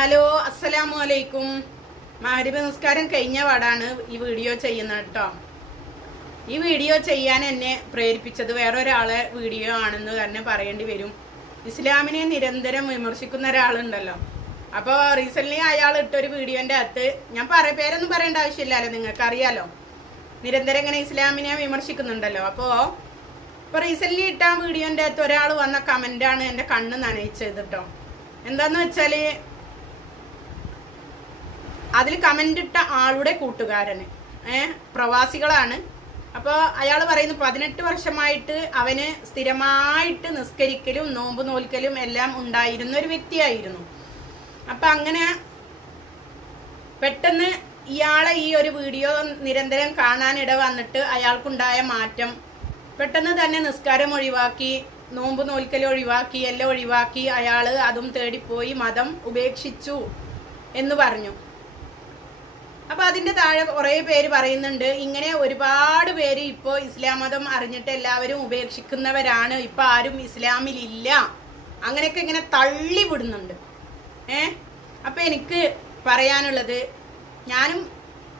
Hello അസ്സലാമു അലൈക്കും. മഗ്‌രിബ് നിസ്കാരം കഴിഞ്ഞ പാടാണ് ഈ വീഡിയോ ചെയ്യുന്നത് കേട്ടോ. ഈ വീഡിയോ ചെയ്യാൻ എന്നെ പ്രേരിപ്പിച്ചത് വേറൊരാളെ വീഡിയോ ആണെന്ന് തന്നെ പറയേണ്ടി വരും. ഇസ്ലാമിനെ നിരന്തരം വിമർശിക്കുന്ന ഒരാളുണ്ടല്ലോ. അപ്പോൾ റീസെന്റ് അയാൾ ഇട്ടൊരു വീഡിയോന്റെ അകത്ത് ഞാൻ പേരൊന്നും പറയേണ്ട ആവശ്യമില്ലല്ലോ, നിങ്ങൾക്ക് അറിയാലോ. നിരന്തരം ഇങ്ങനെ ഇസ്ലാമിനെ വിമർശിക്കുന്നുണ്ടല്ലോ. അപ്പോൾ റീസെന്റ് ഇട്ട വീഡിയോന്റെ അകത്ത് ഒരാൾ വന്ന കമന്റാണ് എൻ്റെ കണ്ണ് നനയിച്ചത് കേട്ടോ. എന്താന്ന് വെച്ചാല് അതിൽ കമന്റ് ഇട്ട ആളുടെ കൂട്ടുകാരന് പ്രവാസികളാണ്. അപ്പോൾ അയാൾ പറയുന്നു 18 വർഷമായിട്ട് അവന് സ്ഥിരമായിട്ട് നിസ്കരിക്കലും നോമ്പ് നോൽക്കലും എല്ലാം ഉണ്ടായിരുന്ന ഒരു വ്യക്തിയായിരുന്നു. അപ്പൊ അങ്ങനെ പെട്ടെന്ന് ഇയാളെ ഈ ഒരു വീഡിയോ നിരന്തരം കാണാനിട വന്നിട്ട് അയാൾക്കുണ്ടായ മാറ്റം, പെട്ടെന്ന് തന്നെ നിസ്കാരം ഒഴിവാക്കി, നോമ്പ് നോൽക്കൽ ഒഴിവാക്കി, എല്ലാം ഒഴിവാക്കി അയാള് അതും തേടിപ്പോയി മതം ഉപേക്ഷിച്ചു എന്ന് പറഞ്ഞു. അപ്പൊ അതിന്റെ താഴെ കുറെ പേര് പറയുന്നുണ്ട്, ഇങ്ങനെ ഒരുപാട് പേര് ഇപ്പോ ഇസ്ലാം മതം അറിഞ്ഞിട്ട് എല്ലാവരും ഉപേക്ഷിക്കുന്നവരാണ്, ഇപ്പൊ ആരും ഇസ്ലാമിലില്ല, അങ്ങനെയൊക്കെ ഇങ്ങനെ തള്ളി വിടുന്നുണ്ട്. അപ്പൊ എനിക്ക് പറയാനുള്ളത്, ഞാനും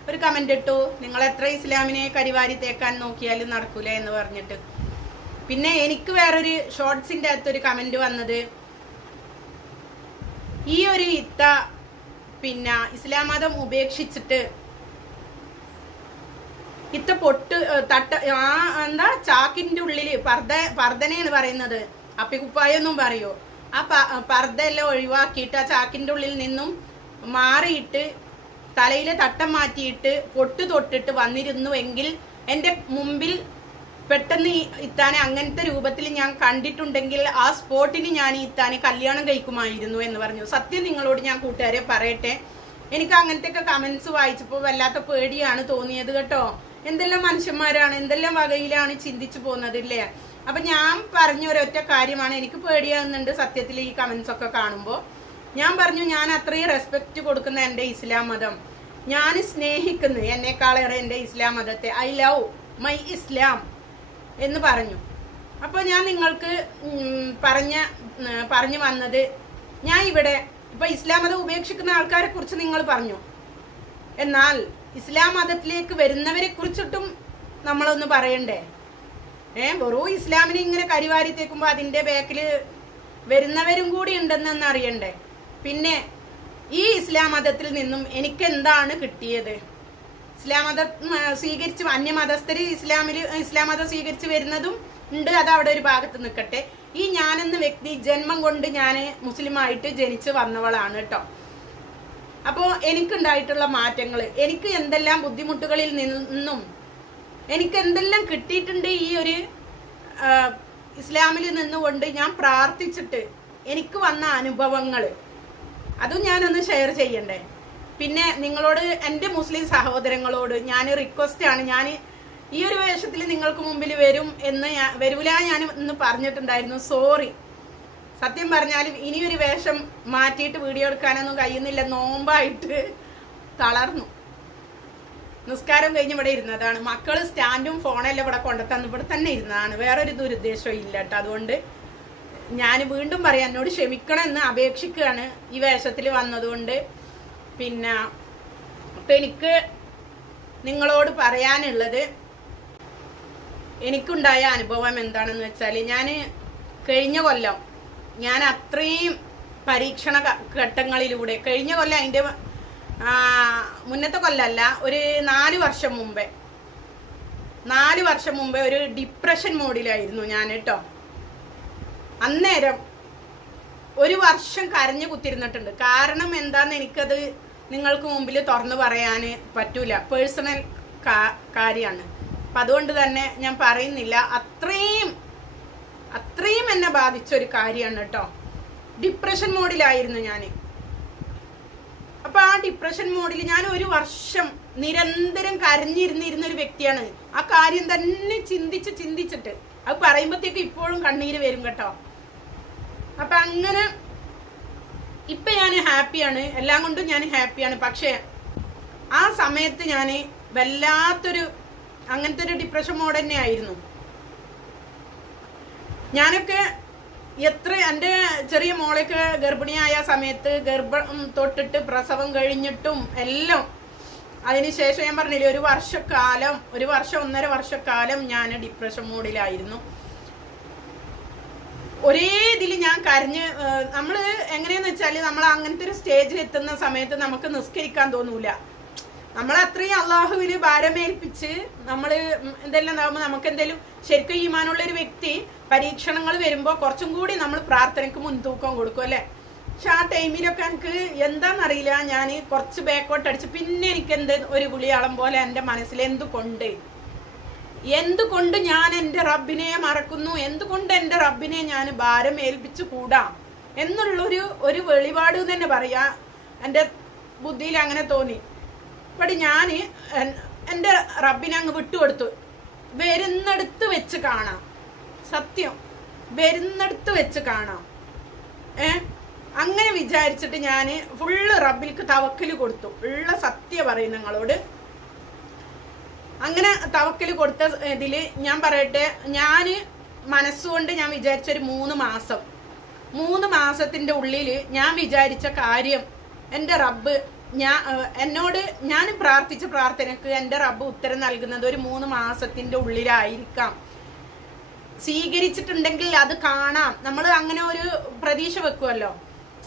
ഒരു കമന്റ് ഇട്ടു, നിങ്ങൾ എത്ര ഇസ്ലാമിനെ കരിവാരി തേക്കാൻ നോക്കിയാലും നടക്കൂല എന്ന് പറഞ്ഞിട്ട്. പിന്നെ എനിക്ക് വേറൊരു ഷോർട്സിന്റെ അകത്തൊരു കമന്റ് വന്നത്, ഈ ഒരു ഇത്ത പിന്നെ ഇസ്ലാം മതം ഉപേക്ഷിച്ചിട്ട് ഇത്ത എന്താ ചാക്കിന്റെ ഉള്ളില് പർദ്ദനെയാണ് പറയുന്നത്, അപ്പിക്കുപ്പായൊന്നും പറയോ, ആ പർദ്ദ എല്ലാം ഒഴിവാക്കിയിട്ട് ആ ചാക്കിന്റെ ഉള്ളിൽ നിന്നും മാറിയിട്ട് തലയിലെ തട്ടം മാറ്റിയിട്ട് പൊട്ട് തൊട്ടിട്ട് വന്നിരുന്നുവെങ്കിൽ എന്റെ മുമ്പിൽ പെട്ടെന്ന് ഇത്താനെ അങ്ങനത്തെ രൂപത്തിൽ ഞാൻ കണ്ടിട്ടുണ്ടെങ്കിൽ ആ സ്പോട്ടിൽ ഞാൻ ഇത്താനെ കല്യാണം കഴിക്കുമായിരുന്നു എന്ന് പറഞ്ഞു. സത്യം നിങ്ങളോട് ഞാൻ കൂട്ടുകാരെ പറയട്ടെ, എനിക്ക് അങ്ങനത്തെ ഒക്കെ കമന്റ്സ് വായിച്ചപ്പോൾ വല്ലാത്ത പേടിയാണ് തോന്നിയത് കേട്ടോ. എന്തെല്ലാം മനുഷ്യന്മാരാണ്, എന്തെല്ലാം വകയിലാണ് ചിന്തിച്ചു പോകുന്നത് ഇല്ലേ. അപ്പൊ ഞാൻ പറഞ്ഞ ഒരൊറ്റ കാര്യമാണ്, എനിക്ക് പേടിയാകുന്നുണ്ട് സത്യത്തിൽ ഈ കമന്റ്സ് ഒക്കെ കാണുമ്പോൾ. ഞാൻ പറഞ്ഞു, ഞാൻ അത്രയും റെസ്പെക്ട് കൊടുക്കുന്ന എന്റെ ഇസ്ലാം മതം, ഞാൻ സ്നേഹിക്കുന്നു എന്നെക്കാളേറെ എന്റെ ഇസ്ലാം മതത്തെ, ഐ ലവ് മൈ ഇസ്ലാം എന്ന് പറഞ്ഞു. അപ്പൊ ഞാൻ നിങ്ങൾക്ക് പറഞ്ഞു വന്നത്, ഞാൻ ഇവിടെ ഇപ്പൊ ഇസ്ലാം മതം ഉപേക്ഷിക്കുന്ന ആൾക്കാരെ കുറിച്ച് നിങ്ങൾ പറഞ്ഞു, എന്നാൽ ഇസ്ലാം മതത്തിലേക്ക് വരുന്നവരെ കുറിച്ചിട്ടും നമ്മളൊന്ന് പറയണ്ടേ. വെറും ഇസ്ലാമിനെ ഇങ്ങനെ കരിവാരി തേക്കുമ്പോ അതിന്റെ ബാക്കില് വരുന്നവരും കൂടി ഉണ്ടെന്ന് അറിയണ്ടേ. പിന്നെ ഈ ഇസ്ലാം മതത്തിൽ നിന്നും എനിക്ക് എന്താണ് കിട്ടിയത്? ഇസ്ലാം മതം സ്വീകരിച്ച് അന്യമതസ്ഥര് ഇസ്ലാം മതം സ്വീകരിച്ച് വരുന്നതും ഉണ്ട്, അത് അവിടെ ഒരു ഭാഗത്ത് നിൽക്കട്ടെ. ഈ ഞാനെന്ന വ്യക്തി ജന്മം കൊണ്ട് ഞാൻ മുസ്ലിമായിട്ട് ജനിച്ച് വന്നവളാണ് കേട്ടോ. അപ്പോ എനിക്കുണ്ടായിട്ടുള്ള മാറ്റങ്ങൾ, എനിക്ക് എന്തെല്ലാം ബുദ്ധിമുട്ടുകളിൽ നിന്നും എനിക്ക് എന്തെല്ലാം കിട്ടിയിട്ടുണ്ട് ഈ ഒരു ഇസ്ലാമിൽ നിന്നുകൊണ്ട് ഞാൻ പ്രാർത്ഥിച്ചിട്ട് എനിക്ക് വന്ന അനുഭവങ്ങൾ, അതും ഞാനൊന്ന് ഷെയർ ചെയ്യണ്ടേ. പിന്നെ നിങ്ങളോട്, എൻ്റെ മുസ്ലിം സഹോദരങ്ങളോട് ഞാൻ റിക്വസ്റ്റ് ആണ്, ഞാൻ ഈ ഒരു വേഷത്തിൽ നിങ്ങൾക്ക് മുമ്പിൽ വരൂല ഞാൻ ഇന്ന് പറഞ്ഞിട്ടുണ്ടായിരുന്നു, സോറി. സത്യം പറഞ്ഞാലും ഇനിയൊരു വേഷം മാറ്റിയിട്ട് വീഡിയോ എടുക്കാനൊന്നും കഴിയുന്നില്ല, നോമ്പായിട്ട് തളർന്നു. നിസ്കാരം കഴിഞ്ഞ് ഇവിടെ ഇരുന്നതാണ്, മക്കള് സ്റ്റാൻഡും ഫോണെല്ലാം ഇവിടെ കൊണ്ടുതന്ന് ഇവിടെ തന്നെ ഇരുന്നതാണ്, വേറൊരു ദുരുദ്ദേശവും ഇല്ല കേട്ടോ. അതുകൊണ്ട് ഞാൻ വീണ്ടും പറയാം, എന്നോട് ക്ഷമിക്കണം എന്ന് അപേക്ഷിക്കുകയാണ് ഈ വേഷത്തിൽ വന്നതുകൊണ്ട്. പിന്നെ അപ്പൊ എനിക്ക് നിങ്ങളോട് പറയാനുള്ളത്, എനിക്കുണ്ടായ അനുഭവം എന്താണെന്ന് വെച്ചാൽ, കഴിഞ്ഞ കൊല്ലം ഞാൻ അത്രയും പരീക്ഷണ ഘട്ടങ്ങളിലൂടെ, കഴിഞ്ഞ കൊല്ലം അതിന്റെ മുന്നത്തെ കൊല്ലമല്ല, ഒരു 4 വർഷം മുമ്പേ ഒരു ഡിപ്രഷൻ മോഡിലായിരുന്നു ഞാൻ കേട്ടോ. അന്നേരം 1 വർഷം കരഞ്ഞു കുത്തിരുന്നിട്ടുണ്ട്. കാരണം എന്താന്ന് എനിക്കത് നിങ്ങൾക്ക് മുമ്പിൽ തുറന്നു പറയാൻ പറ്റൂല, പേഴ്സണൽ കാര്യമാണ്. അപ്പൊ അതുകൊണ്ട് തന്നെ ഞാൻ പറയുന്നില്ല. അത്രയും എന്നെ ബാധിച്ചൊരു കാര്യമാണ് കേട്ടോ. ഡിപ്രഷൻ മോഡിലായിരുന്നു ഞാൻ. അപ്പൊ ആ ഡിപ്രഷൻ മോഡിൽ ഞാൻ 1 വർഷം നിരന്തരം കരഞ്ഞിരുന്നിരുന്ന ഒരു വ്യക്തിയാണ്. ആ കാര്യം തന്നെ ചിന്തിച്ചിട്ട് അത് പറയുമ്പോഴത്തേക്ക് ഇപ്പോഴും കണ്ണീര് വരും കേട്ടോ. അപ്പൊ അങ്ങനെ ഇപ്പൊ ഞാൻ ഹാപ്പിയാണ്, എല്ലാം കൊണ്ടും ഞാൻ ഹാപ്പിയാണ്. പക്ഷെ ആ സമയത്ത് ഞാൻ വല്ലാത്തൊരു അങ്ങനത്തെ ഒരു ഡിപ്രഷൻ മോഡ് തന്നെ ആയിരുന്നു. ഞാനൊക്കെ എത്ര എൻ്റെ ചെറിയ മോളൊക്കെ ഗർഭിണിയായ സമയത്ത് ഗർഭം തൊട്ടിട്ട് പ്രസവം കഴിഞ്ഞിട്ടും എല്ലാം അതിനുശേഷം ഞാൻ പറഞ്ഞില്ലേ ഒരു വർഷം 1.5 വർഷക്കാലം ഞാൻ ഡിപ്രഷൻ മൂഡിലായിരുന്നു. ഒരേ ഇതിൽ ഞാൻ കരഞ്ഞ് നമ്മൾ എങ്ങനെയാന്ന് വെച്ചാൽ നമ്മൾ അങ്ങനത്തെ ഒരു സ്റ്റേജിൽ എത്തുന്ന സമയത്ത് നമുക്ക് നിസ്കരിക്കാൻ തോന്നൂല. നമ്മൾ അത്രയും അള്ളാഹുവിൽ ഭാരമേൽപ്പിച്ച് നമ്മൾ എന്തെല്ലാം ഉണ്ടാകുമ്പോൾ നമുക്ക് എന്തെങ്കിലും ശരിക്കും ഈമാനുള്ള ഒരു വ്യക്തി പരീക്ഷണങ്ങൾ വരുമ്പോൾ കുറച്ചും കൂടി നമ്മൾ പ്രാർത്ഥനയ്ക്ക് മുൻതൂക്കം കൊടുക്കും അല്ലേ. പക്ഷെ ആ ടൈമിലൊക്കെ എനിക്ക് എന്താണെന്നറിയില്ല, ഞാൻ കുറച്ച് ബാക്കോട്ട് അടിച്ച് പിന്നെ എനിക്ക് ഒരു ഗുളിയാളം പോലെ എൻ്റെ മനസ്സിൽ എന്തുകൊണ്ട് ഞാൻ എൻ്റെ റബ്ബിനെ മറക്കുന്നു, എന്തുകൊണ്ട് എൻ്റെ റബ്ബിനെ ഞാൻ ഭാരം ഏൽപ്പിച്ചു കൂടാ എന്നുള്ളൊരു വെളിപാട് തന്നെ പറയാ എൻ്റെ ബുദ്ധിയിൽ അങ്ങനെ തോന്നി. പക്ഷെ ഞാൻ എൻ്റെ റബ്ബിനെ അങ്ങ് വിട്ടുകൊടുത്തു. വരുന്നിടത്ത് വെച്ച് കാണാം, സത്യം വരുന്നിടത്ത് വെച്ച് കാണാം. അങ്ങനെ വിചാരിച്ചിട്ട് ഞാൻ ഫുള്ള് റബ്ബിലേക്ക് തവക്കല് കൊടുത്തു. ഉള്ള സത്യം പറയും നിങ്ങളോട്. അങ്ങനെ തവക്കല് കൊടുത്ത ഇതില് ഞാൻ പറയട്ടെ, ഞാൻ മനസ്സുകൊണ്ട് ഞാൻ വിചാരിച്ചൊരു 3 മാസത്തിന്റെ ഉള്ളിൽ ഞാൻ വിചാരിച്ച കാര്യം എൻ്റെ റബ്ബ് ഞാൻ പ്രാർത്ഥിച്ച പ്രാർത്ഥനക്ക് എൻ്റെ റബ്ബ് ഉത്തരം നൽകുന്നത് ഒരു 3 മാസത്തിന്റെ ഉള്ളിലായിരിക്കാം. സ്വീകരിച്ചിട്ടുണ്ടെങ്കിൽ അത് കാണാം. നമ്മൾ അങ്ങനെ ഒരു പ്രതീക്ഷ വെക്കുമല്ലോ,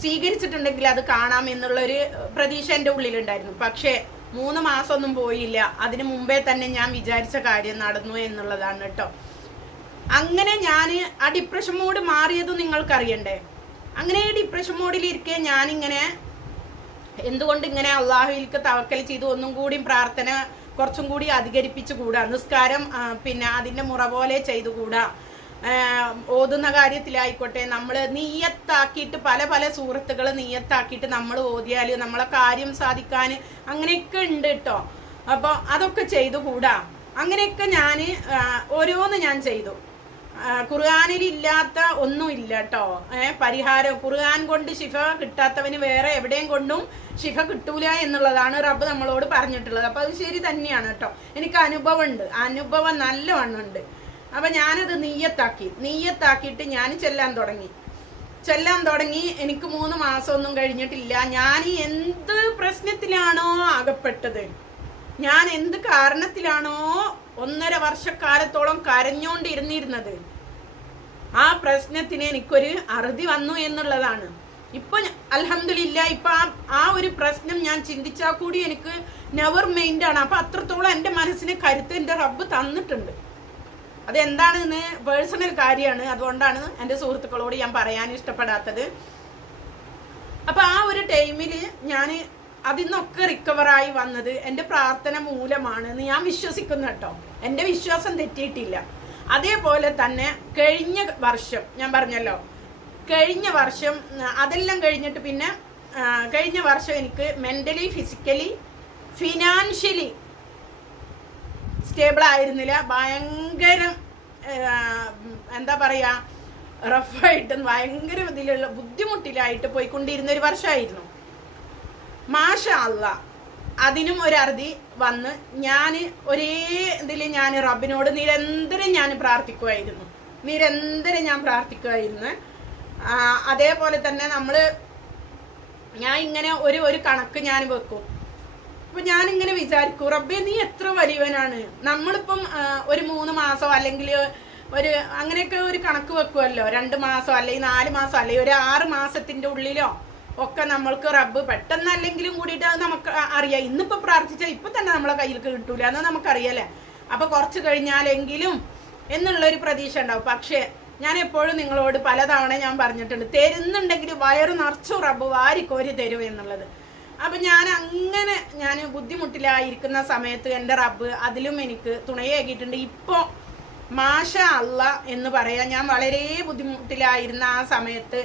സ്വീകരിച്ചിട്ടുണ്ടെങ്കിൽ അത് കാണാം എന്നുള്ളൊരു പ്രതീക്ഷ എൻ്റെ ഉള്ളിലുണ്ടായിരുന്നു. പക്ഷേ 3 മാസമൊന്നും പോയില്ല. അതിനു മുമ്പേ തന്നെ ഞാൻ വിചാരിച്ച കാര്യം നടന്നു എന്നുള്ളതാണ് കേട്ടോ. അങ്ങനെ ഞാൻ ആ ഡിപ്രഷൻ മോഡ് മാറിയത് നിങ്ങൾക്കറിയണ്ടേ. അങ്ങനെ ഡിപ്രഷൻ മോഡിലിരിക്കെ ഞാനിങ്ങനെ എന്തുകൊണ്ട് ഇങ്ങനെ അള്ളാഹുവിലേക്ക് തവക്കൽ ചെയ്തു ഒന്നും കൂടി പ്രാർത്ഥന കുറച്ചും കൂടി അധികരിപ്പിച്ചു കൂടാ, നിസ്കാരം പിന്നെ അതിന്റെ മുറ പോലെ ചെയ്തുകൂടാ, ഓതുന്ന കാര്യത്തിലായിക്കോട്ടെ നമ്മൾ നീയത്താക്കിയിട്ട് പല സൂറത്തുകൾ നീയത്താക്കിയിട്ട് നമ്മൾ ഓതിയാൽ നമ്മളെ കാര്യം സാധിക്കാൻ അങ്ങനെയൊക്കെ ഉണ്ട് കേട്ടോ. അപ്പോൾ അതൊക്കെ ചെയ്തുകൂടാ. അങ്ങനെയൊക്കെ ഞാൻ ഓരോന്ന് ഞാൻ ചെയ്തു. ഖുർആനിലില്ലാത്ത ഒന്നുമില്ല കേട്ടോ. പരിഹാരം ഖുർആൻ കൊണ്ട് ശിഫ കിട്ടാത്തവന് വേറെ എവിടെയും കൊണ്ടും ശിഫ കിട്ടൂല എന്നുള്ളതാണ് റബ്ബ് നമ്മളോട് പറഞ്ഞിട്ടുള്ളത്. അപ്പൊ അത് ശരി തന്നെയാണ് കേട്ടോ. എനിക്ക് അനുഭവം നല്ലവണ്ണമുണ്ട്. അപ്പൊ ഞാനത് നീയത്താക്കിയിട്ട് ഞാൻ ചെല്ലാൻ തുടങ്ങി. എനിക്ക് 3 മാസമൊന്നും കഴിഞ്ഞിട്ടില്ല. ഞാൻ എന്ത് പ്രശ്നത്തിലാണോ അകപ്പെട്ടത്, ഞാൻ എന്ത് കാരണത്തിലാണോ 1.5 വർഷക്കാലത്തോളം കരഞ്ഞോണ്ടിരുന്നിരുന്നത്, ആ പ്രശ്നത്തിന് എനിക്കൊരു അറുതി വന്നു എന്നുള്ളതാണ്. ഇപ്പൊ അൽഹംദുലില്ലാ ഇപ്പൊ ആ ഒരു പ്രശ്നം ഞാൻ ചിന്തിച്ചാൽ കൂടി എനിക്ക് നെവർ മൈൻഡ് ആണ്. അപ്പൊ അത്രത്തോളം എൻ്റെ മനസ്സിന് കരുത്ത് എൻ്റെ റബ്ബ് തന്നിട്ടുണ്ട്. അതെന്താണെന്ന് പേഴ്സണൽ കാര്യമാണ്. അതുകൊണ്ടാണ് എൻ്റെ സുഹൃത്തുക്കളോട് ഞാൻ പറയാൻ ഇഷ്ടപ്പെടാത്തത്. അപ്പൊ ആ ഒരു ടൈമിൽ ഞാൻ അതിന്നൊക്കെ റിക്കവറായി വന്നത് എൻ്റെ പ്രാർത്ഥന മൂലമാണെന്ന് ഞാൻ വിശ്വസിക്കുന്നു കേട്ടോ. എൻ്റെ വിശ്വാസം തെറ്റിയിട്ടില്ല. അതേപോലെ തന്നെ കഴിഞ്ഞ വർഷം ഞാൻ പറഞ്ഞല്ലോ, കഴിഞ്ഞ വർഷം അതെല്ലാം കഴിഞ്ഞിട്ട് പിന്നെ കഴിഞ്ഞ വർഷം എനിക്ക് മെന്റലി ഫിസിക്കലി ഫിനാൻഷ്യലി സ്റ്റേബിൾ ആയിരുന്നില്ല. ഭയങ്കര എന്താ പറയാ റഫായിട്ട് ഭയങ്കര ഇതിലുള്ള ബുദ്ധിമുട്ടിലായിട്ട് പോയിക്കൊണ്ടിരുന്ന ഒരു വർഷമായിരുന്നു. മാഷാ അല്ലാഹ് അതിനും ഒരു അറുതി വന്ന് ഞാൻ ഒരേ ഇതിൽ ഞാൻ റബ്ബിനോട് നിരന്തരം ഞാൻ പ്രാർത്ഥിക്കുമായിരുന്നു. അതേപോലെ തന്നെ ഞാൻ ഇങ്ങനെ ഒരു കണക്ക് ഞാൻ വെക്കും. അപ്പൊ ഞാനിങ്ങനെ വിചാരിക്കും, റബ്ബേ നീ എത്ര വലിയവനാണ്. നമ്മളിപ്പം ഒരു 3 മാസം അല്ലെങ്കിൽ അങ്ങനെയൊക്കെ ഒരു കണക്ക് വെക്കുമല്ലോ, 2 മാസം അല്ലെങ്കിൽ 4 മാസം അല്ലെങ്കിൽ ഒരു 6 മാസത്തിന്റെ ഉള്ളിലോ ഒക്കെ നമ്മൾക്ക് റബ്ബ് പെട്ടെന്ന് അല്ലെങ്കിലും കൂടിയിട്ട് അത് നമുക്ക് അറിയാം. ഇന്നിപ്പോ പ്രാർത്ഥിച്ചാൽ ഇപ്പൊ തന്നെ നമ്മളെ കയ്യിൽ കിട്ടൂല എന്ന് നമുക്കറിയാലേ. അപ്പൊ കുറച്ച് കഴിഞ്ഞാലെങ്കിലും എന്നുള്ളൊരു പ്രതീക്ഷ ഉണ്ടാവും. പക്ഷെ ഞാൻ എപ്പോഴും നിങ്ങളോട് പലതവണ ഞാൻ പറഞ്ഞിട്ടുണ്ട്, തരുന്നുണ്ടെങ്കിൽ വയറ് നിറച്ചു റബ്ബ് വാരിക്കോരി തരും എന്നുള്ളത്. അപ്പൊ ഞാൻ ബുദ്ധിമുട്ടിലായിരിക്കുന്ന സമയത്ത് എൻ്റെ റബ്ബ് അതിലും എനിക്ക് തുണയാക്കിയിട്ടുണ്ട്. ഇപ്പൊ മാഷാ അല്ലാഹ് എന്ന് പറയാം. ഞാൻ വളരെ ബുദ്ധിമുട്ടിലായിരുന്ന ആ സമയത്ത്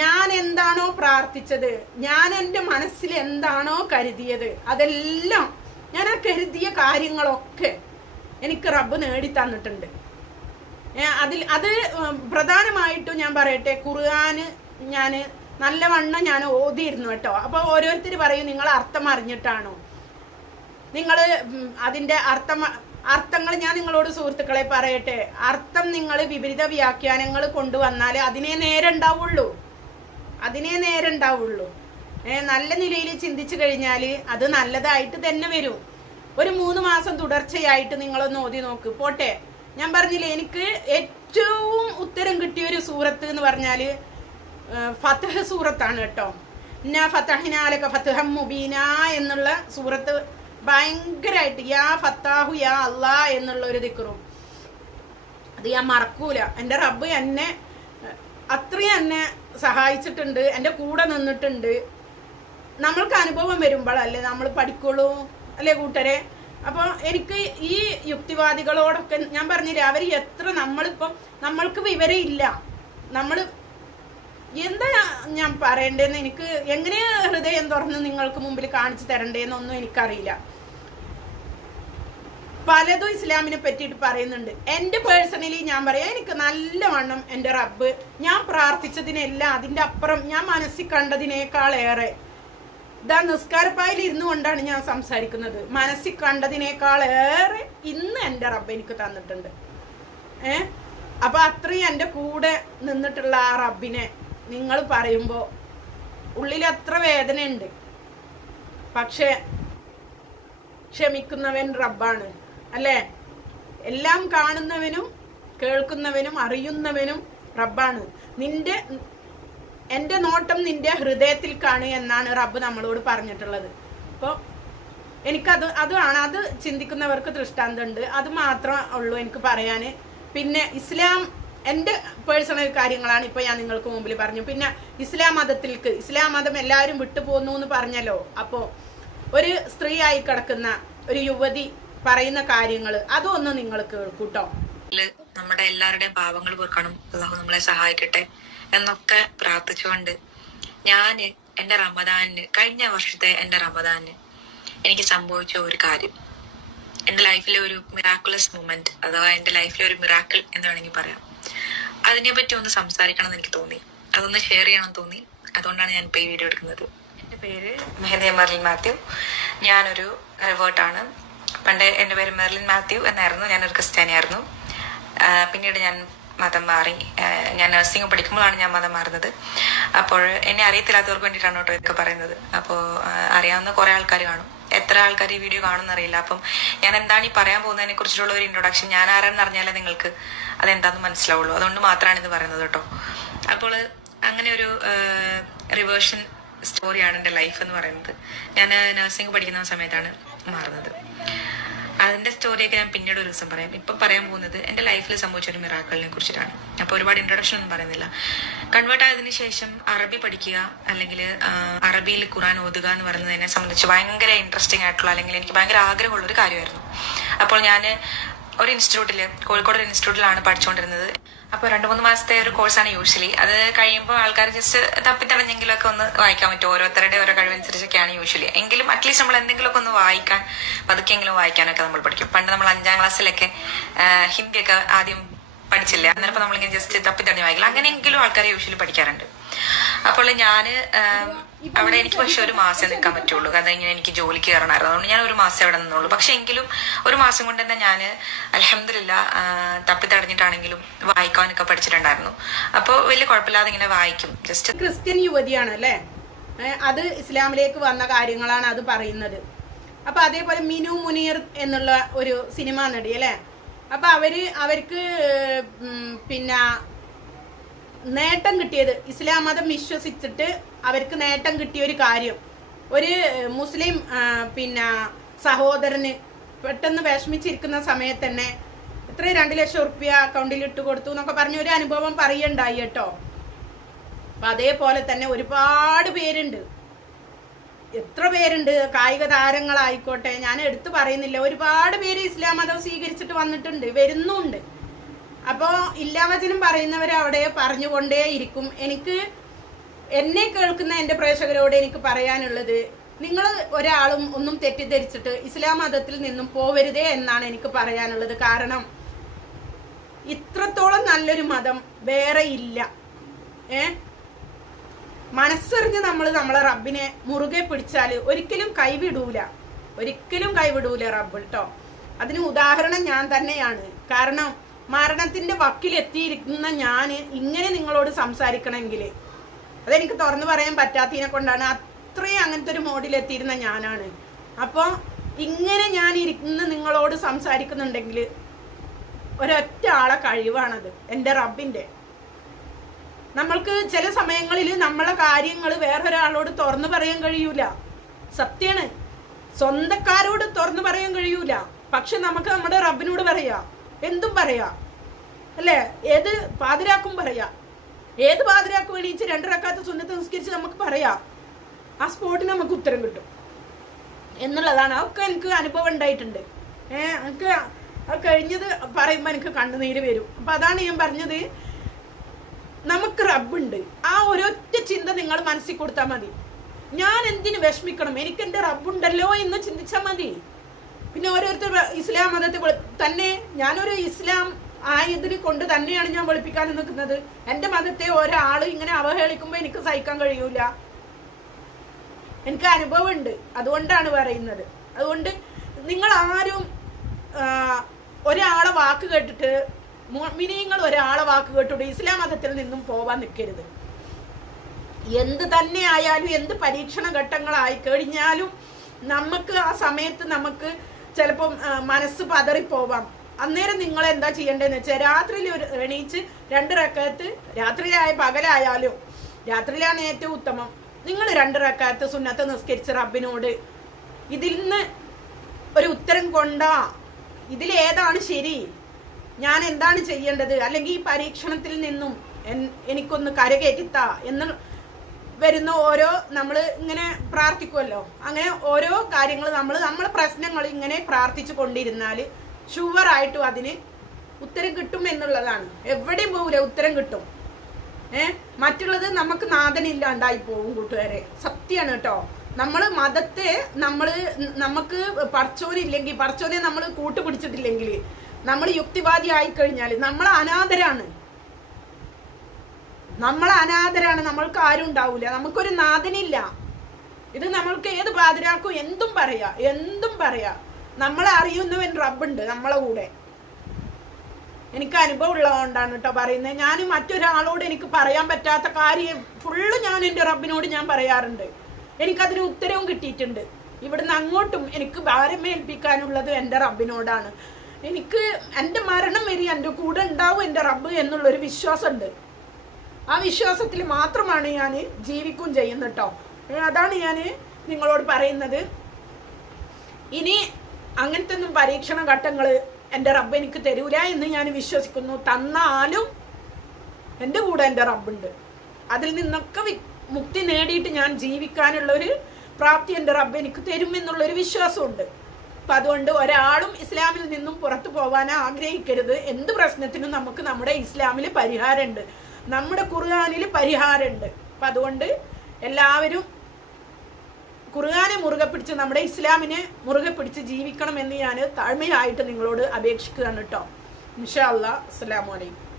ഞാൻ എന്താണോ പ്രാർത്ഥിച്ചത്, ഞാൻ എൻ്റെ മനസ്സിൽ എന്താണോ കരുതിയത്, അതെല്ലാം ഞാൻ ആ കരുതിയ കാര്യങ്ങളൊക്കെ എനിക്ക് റബ്ബ് നേടിത്തന്നിട്ടുണ്ട്. അത് പ്രധാനമായിട്ടും ഞാൻ പറയട്ടെ, ഖുർആന് ഞാൻ നല്ലവണ്ണം ഞാൻ ഓതിയിരുന്നു കേട്ടോ. അപ്പൊ ഓരോരുത്തർ പറയും നിങ്ങൾ അർത്ഥം അറിഞ്ഞിട്ടാണോ, നിങ്ങൾ അതിന്റെ അർത്ഥം അർത്ഥങ്ങൾ ഞാൻ നിങ്ങളോട് സുഹൃത്തുക്കളെ പറയട്ടെ, അർത്ഥം നിങ്ങൾ വിപരീത വ്യാഖ്യാനങ്ങൾ കൊണ്ടുവന്നാൽ അതിനേ നേരുണ്ടാവുള്ളൂ, അതിനേ നേരുണ്ടാവുള്ളൂ. നല്ല നിലയിൽ ചിന്തിച്ചു കഴിഞ്ഞാൽ അത് നല്ലതായിട്ട് തന്നെ വരും. ഒരു 3 മാസം തുടർച്ചയായിട്ട് നിങ്ങളൊന്ന് ഓതി നോക്ക്. പോട്ടെ, ഞാൻ പറഞ്ഞില്ലേ, എനിക്ക് ഏറ്റവും ഉത്തരം കിട്ടിയൊരു സൂറത്ത് എന്ന് പറഞ്ഞാൽ ഫത്ഹ് സൂറത്താണ് കേട്ടോ. ഇന്നാ ഫതഹ്നാലക ഫത്ഹം മുബീന എന്നുള്ള സൂറത്ത് ഭയങ്കരമായിട്ട് യാ ഫത്താഹു യാ അല്ലാ എന്നുള്ള ഒരു ദിക്റും അത് ഞാൻ മറക്കൂല. എൻ്റെ റബ്ബ് എന്നെ അത്രയും എന്നെ സഹായിച്ചിട്ടുണ്ട്, എൻ്റെ കൂടെ നിന്നിട്ടുണ്ട്. നമ്മൾക്ക് അനുഭവം വരുമ്പോഴല്ലേ നമ്മൾ പഠിക്കുള്ളൂ, അല്ലേ കൂട്ടരെ? അപ്പോൾ എനിക്ക് ഈ യുക്തിവാദികളോടൊക്കെ ഞാൻ പറഞ്ഞില്ലേ, അവർ എത്ര നമ്മൾക്ക് വിവരം ഇല്ല, നമ്മൾ എന്താ ഞാൻ പറയണ്ടേന്ന് എനിക്ക് എങ്ങനെ ഹൃദയം തുറന്ന് നിങ്ങൾക്ക് മുമ്പിൽ കാണിച്ചു തരണ്ടേന്നൊന്നും എനിക്കറിയില്ല. പലതും ഇസ്ലാമിനെ പറ്റിയിട്ട് പറയുന്നുണ്ട്. എൻ്റെ പേഴ്സണലി ഞാൻ പറയാം, എനിക്ക് നല്ലവണ്ണം എൻ്റെ റബ്ബ് ഞാൻ പ്രാർത്ഥിച്ചതിനെല്ലാം അതിൻ്റെ അപ്പുറം ഞാൻ മനസ്സിൽ കണ്ടതിനേക്കാളേറെ ഇതാ നിസ്കാരപ്പായിൽ ഇരുന്നു കൊണ്ടാണ് ഞാൻ സംസാരിക്കുന്നത്. മനസ്സിൽ കണ്ടതിനേക്കാളേറെ ഇന്ന് എൻ്റെ റബ്ബ് എനിക്ക് തന്നിട്ടുണ്ട്. അപ്പൊ അത്രയും എൻ്റെ കൂടെ നിന്നിട്ടുള്ള ആ റബ്ബിനെ നിങ്ങൾ പറയുമ്പോൾ ഉള്ളിൽ എത്ര വേദനയുണ്ട്. പക്ഷെ ക്ഷമിക്കുന്നവൻ റബ്ബാണ്, അല്ലേ? എല്ലാം കാണുന്നവനും കേൾക്കുന്നവനും അറിയുന്നവനും റബ്ബാണ്. എൻ്റെ നോട്ടം നിന്റെ ഹൃദയത്തിൽ കാണുക എന്നാണ് റബ്ബ് നമ്മളോട് പറഞ്ഞിട്ടുള്ളത്. അപ്പോൾ അത് ചിന്തിക്കുന്നവർക്ക് ദൃഷ്ടാന്തമുണ്ട്. അത് മാത്രമേ ഉള്ളൂ എനിക്ക് പറയാൻ. പിന്നെ ഇസ്ലാം എൻ്റെ പേഴ്സണൽ കാര്യങ്ങളാണ് ഇപ്പോൾ ഞാൻ നിങ്ങൾക്ക് മുമ്പിൽ പറഞ്ഞു. പിന്നെ ഇസ്ലാം മതം എല്ലാവരും വിട്ടുപോകുന്നു എന്ന് പറഞ്ഞല്ലോ. അപ്പോൾ ഒരു സ്ത്രീ ആയി കിടക്കുന്ന ഒരു യുവതി പറയുന്ന കാര്യങ്ങൾ അതൊന്നും നിങ്ങൾ കേൾക്കൂട്ടോ. നമ്മുടെ എല്ലാവരുടെയും പാവങ്ങൾ പൊറുക്കണം, അല്ലാഹു നമ്മളെ സഹായിക്കട്ടെ എന്നൊക്കെ പ്രാർത്ഥിച്ചുകൊണ്ട് ഞാൻ എൻ്റെ റമദാനിന്, കഴിഞ്ഞ വർഷത്തെ എൻ്റെ റമദാനിന് എനിക്ക് സംഭവിച്ച ഒരു കാര്യം, എൻ്റെ ലൈഫിലെ ഒരു മിറാക്കുലസ് മൂമെന്റ്, അഥവാ എൻ്റെ ലൈഫിലെ ഒരു മിറാക്കിൾ എന്ന് വേണമെങ്കിൽ പറയാം, അതിനെപ്പറ്റി ഒന്ന് സംസാരിക്കണം എന്ന് എനിക്ക് തോന്നി, അതൊന്ന് ഷെയർ ചെയ്യണമെന്ന് തോന്നി. അതുകൊണ്ടാണ് ഞാൻ ഇപ്പോൾ ഈ വീഡിയോ എടുക്കുന്നത്. എൻ്റെ പേര് മെർലിൻ മാത്യു. ഞാനൊരു റിവേർട്ടാണ്. പണ്ട് എൻ്റെ പേര് മെർലിൻ മാത്യു എന്നായിരുന്നു. ഞാനൊരു ക്രിസ്ത്യാനിയായിരുന്നു. പിന്നീട് ഞാൻ മതം മാറി. ഞാൻ നഴ്സിംഗ് പഠിക്കുമ്പോഴാണ് ഞാൻ മതം മാറുന്നത്. അപ്പോൾ എന്നെ അറിയത്തില്ലാത്തവർക്ക് വേണ്ടിയിട്ടാണ് കേട്ടോ ഇതൊക്കെ പറയുന്നത്. അപ്പോൾ അറിയാവുന്ന കുറേ ആൾക്കാർ കാണും, എത്ര ആൾക്കാർ ഈ വീഡിയോ കാണുമെന്ന് അറിയില്ല. അപ്പം ഞാൻ എന്താണ് ഈ പറയാൻ പോകുന്നതിനെ കുറിച്ചുള്ള ഒരു ഇൻട്രൊഡക്ഷൻ, ഞാൻ ആരാണെന്ന് അറിഞ്ഞാലേ നിങ്ങൾക്ക് അതെന്താണെന്ന് മനസ്സിലാവുള്ളൂ. അതുകൊണ്ട് മാത്രമാണ് ഇത് പറയുന്നത് കേട്ടോ. അപ്പോൾ അങ്ങനെ ഒരു റിവേർഷൻ സ്റ്റോറിയാണ് എൻ്റെ ലൈഫ് എന്ന് പറയുന്നത്. ഞാൻ നഴ്സിംഗ് പഠിക്കുന്ന സമയത്താണ് മാറുന്നത്. അതിൻ്റെ സ്റ്റോറിയൊക്കെ ഞാൻ പിന്നീട് ഒരു ദിവസം പറയാം. ഇപ്പം പറയാൻ പോകുന്നത് എൻ്റെ ലൈഫിൽ സംഭവിച്ച ഒരു മിറാക്കിളിനെ കുറിച്ചിട്ടാണ്. അപ്പോൾ ഒരുപാട് ഇൻട്രൊഡക്ഷൻ ഒന്നും പറയുന്നില്ല. കൺവേർട്ട് ആയതിനു ശേഷം അറബി പഠിക്കുക, അല്ലെങ്കിൽ അറബിയിൽ ഖുറാൻ ഓതുക എന്ന് പറയുന്നത് എന്നെ സംബന്ധിച്ച് ഭയങ്കര ഇൻട്രസ്റ്റിംഗ് ആയിട്ടുള്ള, അല്ലെങ്കിൽ എനിക്ക് ഭയങ്കര ആഗ്രഹമുള്ളൊരു കാര്യമായിരുന്നു. അപ്പോൾ ഞാൻ ഒരു ഇൻസ്റ്റിറ്റ്യൂട്ടിൽ, കോഴിക്കോട് ഒരു ഇൻസ്റ്റിറ്റ്യൂട്ടിലാണ് പഠിച്ചുകൊണ്ടിരുന്നത്. അപ്പോൾ 2-3 മാസത്തെ ഒരു കോഴ്സാണ് യൂഷ്വലി. അത് കഴിയുമ്പോൾ ആൾക്കാർ ജസ്റ്റ് തപ്പിത്തടഞ്ഞെങ്കിലൊക്കെ ഒന്ന് വായിക്കാൻ പറ്റും. ഓരോരുത്തരുടെ ഓരോ കഴിവനുസരിച്ചൊക്കെയാണ് യൂഷ്വലി. എങ്കിലും അറ്റ്ലീസ്റ്റ് നമ്മൾ എന്തെങ്കിലുമൊക്കെ ഒന്ന് വായിക്കാൻ, പതുക്കെങ്കിലും വായിക്കാനൊക്കെ നമ്മൾ പഠിക്കും. പണ്ട് നമ്മൾ 5ാം ക്ലാസ്സിലൊക്കെ ഹിന്ദിയൊക്കെ ആദ്യം പഠിച്ചില്ല, അന്നേരപ്പോൾ നമ്മളിങ്ങനെ ജസ്റ്റ് തപ്പിത്തടഞ്ഞ് വായിക്കില്ല. അങ്ങനെയെങ്കിലും ആൾക്കാർ യൂഷ്വലി പഠിക്കാറുണ്ട്. അപ്പോൾ ഞാൻ അവിടെ എനിക്ക് പക്ഷെ 1 മാസം നിൽക്കാൻ പറ്റുള്ളൂ. കാരണം ഇങ്ങനെ എനിക്ക് ജോലിക്ക് കയറണമായിരുന്നു. അതുകൊണ്ട് ഞാൻ 1 മാസം അവിടെ നിന്നുള്ളൂ. പക്ഷെ എങ്കിലും 1 മാസം കൊണ്ട് തന്നെ ഞാൻ അൽഹംദുലില്ലാ തപ്പിത്തടഞ്ഞിട്ടാണെങ്കിലും വായിക്കാനൊക്കെ പഠിച്ചിട്ടുണ്ടായിരുന്നു. അപ്പോൾ വലിയ കുഴപ്പമില്ലാതെ ഇങ്ങനെ വായിക്കും. ജസ്റ്റ് ക്രിസ്ത്യൻ യുവതിയാണ് അല്ലേ, അത് ഇസ്ലാമിലേക്ക് വന്ന കാര്യങ്ങളാണ് അത് പറയുന്നത്. അപ്പൊ അതേപോലെ മിനു മുനീർ എന്നുള്ള ഒരു സിനിമ നടി അല്ലേ. അപ്പൊ അവർക്ക് പിന്നെ നേട്ടം കിട്ടിയത്, ഇസ്ലാം മതം വിശ്വസിച്ചിട്ട് അവർക്ക് നേട്ടം കിട്ടിയ ഒരു കാര്യം, ഒരു മുസ്ലിം പിന്നെ സഹോദരന് പെട്ടെന്ന് വിഷമിച്ചിരിക്കുന്ന സമയത്ത് തന്നെ എത്ര 2 ലക്ഷം റുപ്യ അക്കൗണ്ടിൽ ഇട്ട് കൊടുത്തു എന്നൊക്കെ പറഞ്ഞ ഒരു അനുഭവം പറയണ്ടായി കേട്ടോ. അപ്പൊ അതേപോലെ തന്നെ ഒരുപാട് പേരുണ്ട്, എത്ര പേരുണ്ട്, കായിക താരങ്ങളായിക്കോട്ടെ, ഞാൻ എടുത്തു പറയുന്നില്ല, ഒരുപാട് പേര് ഇസ്ലാം മതം സ്വീകരിച്ചിട്ട് വന്നിട്ടുണ്ട്, വരുന്നുണ്ട്. അപ്പോൾ ഇല്ലാവചനം പറയുന്നവരെ അവിടെ പറഞ്ഞുകൊണ്ടേ ഇരിക്കും. എന്നെ കേൾക്കുന്ന എൻ്റെ പ്രേക്ഷകരോട് എനിക്ക് പറയാനുള്ളത്, നിങ്ങൾ ഒരാളും ഒന്നും തെറ്റിദ്ധരിച്ചിട്ട് ഇസ്ലാം മതത്തിൽ നിന്നും പോവരുതേ എന്നാണ് എനിക്ക് പറയാനുള്ളത്. കാരണം ഇത്രത്തോളം നല്ലൊരു മതം വേറെ ഇല്ല. മനസ്സറിഞ്ഞ് നമ്മളെ റബ്ബിനെ മുറുകെ പിടിച്ചാൽ ഒരിക്കലും കൈവിടൂല റബ്ബ് കേട്ടോ. അതിന് ഉദാഹരണം ഞാൻ തന്നെയാണ്. കാരണം മരണത്തിന്റെ വക്കിലെത്തിയിരിക്കുന്ന ഞാൻ ഇങ്ങനെ നിങ്ങളോട് സംസാരിക്കണമെങ്കിൽ അതെനിക്ക് തുറന്നു പറയാൻ പറ്റാത്തതിനെ കൊണ്ടാണ്. അത്രയും അങ്ങനത്തെ ഒരു മോഡിലെത്തിയിരുന്ന ഞാനാണ്. അപ്പോൾ ഇങ്ങനെ ഞാൻ ഇരുന്ന് നിങ്ങളോട് സംസാരിക്കുന്നുണ്ടെങ്കിൽ ഒരൊറ്റ ആളെ കഴിവാണത്, എൻ്റെ റബ്ബിൻ്റെ. നമ്മൾക്ക് ചില സമയങ്ങളിൽ നമ്മളെ കാര്യങ്ങൾ വേറൊരാളോട് തുറന്നു പറയാൻ കഴിയൂല, സത്യമാണ്. സ്വന്തക്കാരോട് തുറന്നു പറയാൻ കഴിയൂല. പക്ഷെ നമുക്ക് നമ്മുടെ റബ്ബിനോട് പറയാം, എന്തും പറയാം അല്ലേ? ഏത് പാതിരാക്കും പറയാം. ഏത് പാതിരാക്കും എണീച്ച് 2 റക്അത്ത് സുന്നത്ത് നിസ്കരിച്ച് നമുക്ക് പറയാം. ആ സ്പോട്ടിന് നമുക്ക് ഉത്തരം കിട്ടും എന്നുള്ളതാണ്. അതൊക്കെ എനിക്ക് അനുഭവം ഉണ്ടായിട്ടുണ്ട്. എനിക്ക് കഴിഞ്ഞത് പറയുമ്പോൾ എനിക്ക് കണ്ണുനീര് വരും. അപ്പൊ അതാണ് ഞാൻ പറഞ്ഞത്, നമുക്ക് റബ്ബുണ്ട്. ആ ഒരൊറ്റ ചിന്ത നിങ്ങൾ മനസ്സിൽ കൊടുത്താൽ മതി. ഞാൻ എന്തിനു വിഷമിക്കണം, എനിക്ക് എൻ്റെ റബ്ബുണ്ടല്ലോ എന്ന് ചിന്തിച്ചാൽ മതി. പിന്നെ ഓരോരുത്തർ ഇസ്ലാം മതത്തെ തന്നെ, ഞാനൊരു ഇസ്ലാം ആയതിനെ കൊണ്ട് തന്നെയാണ് ഞാൻ വെളുപ്പിക്കാൻ നിൽക്കുന്നത്. എൻ്റെ മതത്തെ ഒരാൾ ഇങ്ങനെ അവഹേളിക്കുമ്പോൾ എനിക്ക് സഹിക്കാൻ കഴിയൂല. എനിക്ക് അനുഭവമുണ്ട്, അതുകൊണ്ടാണ് പറയുന്നത്. അതുകൊണ്ട് നിങ്ങൾ ആരും ഒരാളെ വാക്ക് കേട്ടിട്ട്, മുഅ്മിനീങ്ങൾ ഒരാളെ വാക്ക് കേട്ടിട്ട് ഇസ്ലാം മതത്തിൽ നിന്നും പോവാൻ നിൽക്കരുത്. എന്ത് തന്നെ ആയാലും, എന്ത് പരീക്ഷണ ഘട്ടങ്ങളായി കഴിഞ്ഞാലും നമുക്ക് ആ സമയത്ത് നമുക്ക് ചിലപ്പം മനസ്സ് പതറിപ്പോവാം. അന്നേരം നിങ്ങൾ എന്താ ചെയ്യേണ്ടതെന്ന് വെച്ചാൽ രാത്രിയിൽ എണീച്ച് 2 റക്അത്ത്, രാത്രിയിലായ പകലായാലും രാത്രിയിലാണ് ഏറ്റവും ഉത്തമം, നിങ്ങൾ 2 റക്അത്ത് സുന്നത്ത് നിസ്കരിച്ച് റബ്ബിനോട് ഇതിൽ നിന്ന് ഒരു ഉത്തരം കൊണ്ടാ, ഇതിലേതാണ് ശരി, ഞാൻ എന്താണ് ചെയ്യേണ്ടത്, അല്ലെങ്കിൽ ഈ പരീക്ഷണത്തിൽ നിന്നും എനിക്കൊന്ന് കരകയറ്റിത്താ എന്ന് വരുന്ന ഓരോ നമ്മൾ ഇങ്ങനെ പ്രാർത്ഥിക്കുമല്ലോ, അങ്ങനെ ഓരോ കാര്യങ്ങൾ നമ്മളെ പ്രശ്നങ്ങൾ ഇങ്ങനെ പ്രാർത്ഥിച്ചു കൊണ്ടിരുന്നാൽ ഷുവറായിട്ടും അതിന് ഉത്തരം കിട്ടും എന്നുള്ളതാണ്. എവിടെയും പോകില്ല, ഉത്തരം കിട്ടും. മറ്റുള്ളത് നമുക്ക് നാഥനില്ലാണ്ടായി പോകും കൂട്ടുകാരെ, സത്യമാണ് കേട്ടോ. നമ്മൾ മതത്തെ നമുക്ക് പടച്ചോനില്ലെങ്കിൽ, പടച്ചോനെ നമ്മൾ കൂട്ടുപിടിച്ചിട്ടില്ലെങ്കിൽ, നമ്മൾ യുക്തിവാദി ആയിക്കഴിഞ്ഞാൽ നമ്മൾ അനാഥരാണ്. നമ്മൾക്ക് ആരും ഉണ്ടാവില്ല, നമുക്കൊരു നാഥനില്ല. ഇത് നമ്മൾക്ക് ഏത് പാതിരാക്കും എന്തും പറയാ. നമ്മളെ അറിയുന്നവൻ റബ്ബുണ്ട് നമ്മളെ കൂടെ. എനിക്ക് അനുഭവം ഉള്ളതുകൊണ്ടാണ് കേട്ടോ പറയുന്നത്. ഞാൻ മറ്റൊരാളോട് എനിക്ക് പറയാൻ പറ്റാത്ത കാര്യം ഫുള്ള് ഞാൻ എൻ്റെ റബ്ബിനോട് ഞാൻ പറയാറുണ്ട്. എനിക്കതിന് ഉത്തരവും കിട്ടിയിട്ടുണ്ട്. ഇവിടുന്ന് അങ്ങോട്ടും എനിക്ക് ഭാരമേൽപ്പിക്കാനുള്ളത് എൻ്റെ റബ്ബിനോടാണ്. എനിക്ക് എൻ്റെ മരണം വരെ എൻ്റെ കൂടെ ഉണ്ടാവും എൻ്റെ റബ്ബ് എന്നുള്ളൊരു വിശ്വാസമുണ്ട്. ആ വിശ്വാസത്തിൽ മാത്രമാണ് ഞാൻ ജീവിക്കും ചെയ്യുന്നത് കേട്ടോ. അതാണ് ഞാൻ നിങ്ങളോട് പറയുന്നത്. ഇനി അങ്ങനത്തെ ഒന്നും പരീക്ഷണ ഘട്ടങ്ങൾ എൻ്റെ റബ്ബ് എനിക്ക് തരൂല എന്ന് ഞാൻ വിശ്വസിക്കുന്നു. തന്നാലും എൻ്റെ കൂടെ എൻ്റെ റബ്ബുണ്ട്. അതിൽ നിന്നൊക്കെ മുക്തി നേടിയിട്ട് ഞാൻ ജീവിക്കാനുള്ളൊരു പ്രാപ്തി എൻ്റെ റബ്ബ് എനിക്ക് തരുമെന്നുള്ളൊരു വിശ്വാസമുണ്ട്. അപ്പം അതുകൊണ്ട് ഒരാളും ഇസ്ലാമിൽ നിന്നും പുറത്തു പോകാൻ ആഗ്രഹിക്കരുത്. എന്ത് പ്രശ്നത്തിനും നമുക്ക് നമ്മുടെ ഇസ്ലാമിൽ പരിഹാരമുണ്ട്, നമ്മുടെ ഖുർആനിൽ പരിഹാരമുണ്ട്. അപ്പം അതുകൊണ്ട് എല്ലാവരും ഖുർആനെ മുറുകെ പിടിച്ച് നമ്മുടെ ഇസ്ലാമിനെ മുറുകെ പിടിച്ച് ജീവിക്കണമെന്ന് ഞാൻ താഴ്മയായിട്ട് നിങ്ങളോട് അപേക്ഷിക്കുകയാണ് കേട്ടോ. ഇൻഷാ അല്ലാഹ്. അസ്സലാമു അലൈക്കും.